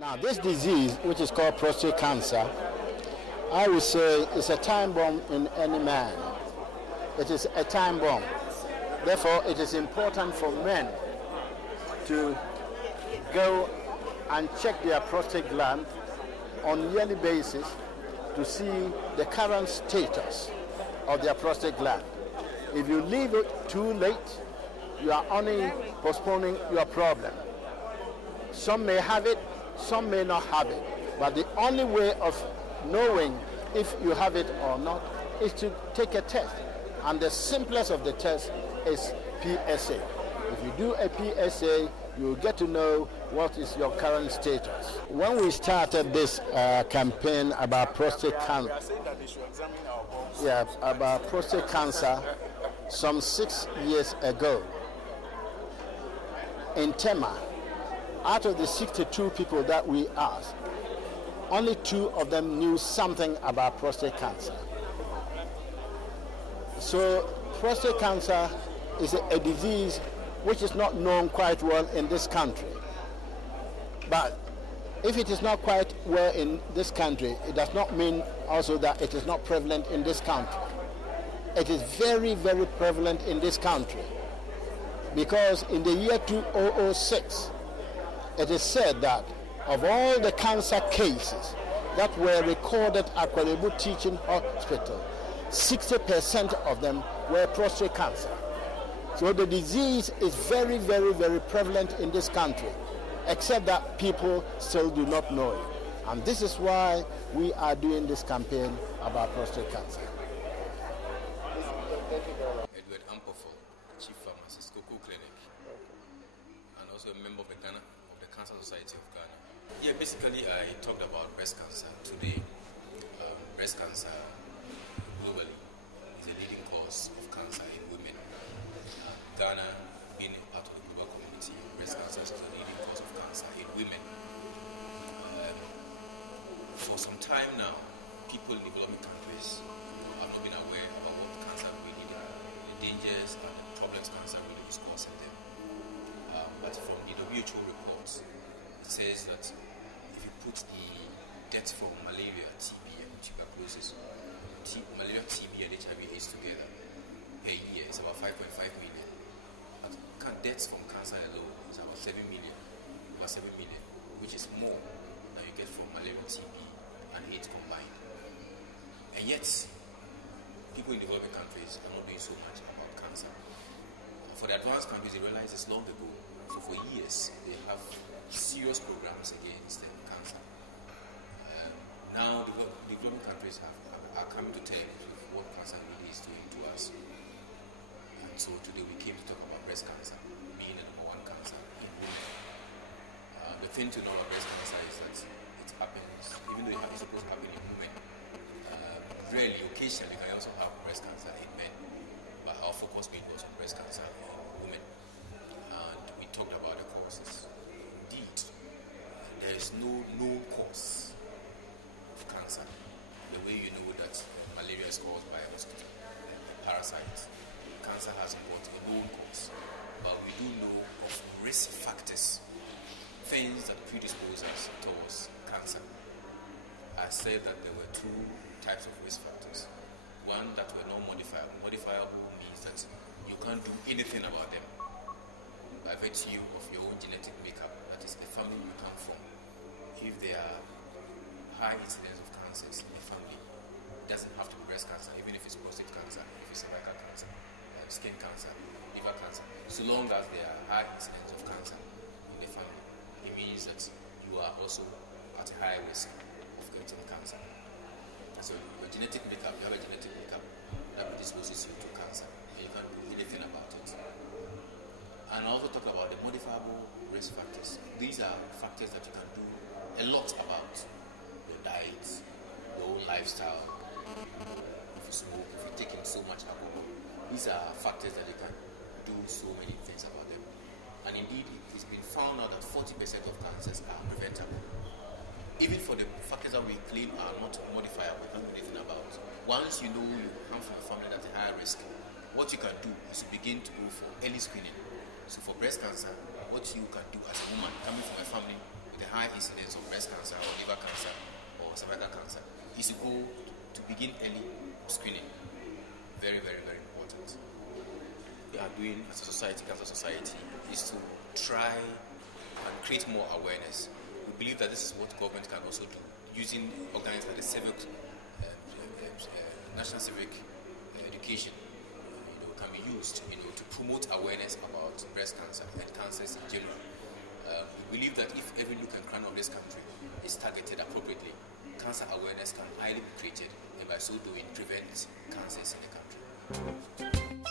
Now, this disease, which is called prostate cancer, I would say is a time bomb in any man. It is a time bomb. Therefore, it is important for men to go and check their prostate gland on a yearly basis to see the current status of their prostate gland. If you leave it too late, you are only postponing your problem. Some may have it, some may not have it, but the only way of knowing if you have it or not is to take a test, and the simplest of the tests is PSA. If you do a PSA, you will get to know what is your current status. When we started this campaign about prostate cancer, about prostate cancer some 6 years ago in Tema, out of the 62 people that we asked, only 2 of them knew something about prostate cancer. So prostate cancer is a disease which is not known quite well in this country. But if it is not quite well in this country, it does not mean also that it is not prevalent in this country. It is very, very prevalent in this country, because in the year 2006, it is said that of all the cancer cases that were recorded at Kwalebu Teaching Hospital, 60% of them were prostate cancer. So the disease is very, very, very prevalent in this country, except that people still do not know it. And this is why we are doing this campaign about prostate cancer. Edward Ampofo, Chief Pharmacist, Coco Clinic, and also a member of the Cancer Society of Ghana. Yeah, basically I talked about breast cancer today. Breast cancer globally is a leading cause of cancer in women. Ghana, being part of the global community, breast cancer is a leading cause of cancer in women. For some time now, people in developing countries have not been aware about what cancer really is, the dangers and the problems cancer really is causing them. But from the WHO reports, it says that if you put the deaths from malaria, TB, and tuberculosis, malaria, TB, and HIV/AIDS together per year, it's about 5.5 million. But deaths from cancer alone is about 7 million, which is more than you get from malaria, TB, and AIDS combined. And yet, people in developing countries are not doing so much about cancer. For the advanced countries, they realized this long ago. So for years, they have serious programs against cancer. Now, the developing countries are coming to terms with what cancer really is doing to us. And so today we came to talk about breast cancer, being the #1 cancer in women. The thing to know about breast cancer is that it happens, even though it's supposed to happen in women, rarely, occasionally, you can also have breast cancer in men. But our focus being was on breast cancer in women. And we talked about the causes. Indeed, there is no known cause of cancer. The way you know that malaria is caused by a mosquito, a parasite. Cancer hasn't got a known cause. But we do know of risk factors, things that predispose us towards cancer. I said that there were 2 types of risk factors. One that were not modifiable. Modifiable means that you can't do anything about them by virtue of your own genetic makeup, that is the family you come from. If there are high incidence of cancers in the family, it doesn't have to be breast cancer, even if it's prostate cancer, if it's cervical cancer, skin cancer, liver cancer. So long as there are high incidence of cancer in the family, it means that you are also at a high risk of getting cancer. So your genetic makeup, you have a genetic makeup that predisposes you to cancer, and you can't do anything about it. And I also talk about the modifiable risk factors. These are factors that you can do a lot about. Your diet, your own lifestyle, if you smoke, if you're taking so much alcohol. These are factors that you can do so many things about them. And indeed, it's been found out that 40% of cancers are preventable. Even for the factors that we claim are not modifiable, we can't do anything about. Once you know you come from a family that's a high risk, what you can do is to begin to go for early screening. So for breast cancer, what you can do as a woman coming from a family with the high incidence of breast cancer or liver cancer or cervical cancer is to go to begin early screening. Very, very, very important. We are doing as a society, Cancer Society, is to try and create more awareness. We believe that this is what government can also do, using organizations like the National Civic Education, can be used, to promote awareness about breast cancer and cancers in general. We believe that if every nook and cranny of this country is targeted appropriately, cancer awareness can highly be created, and by so doing, prevent cancers in the country.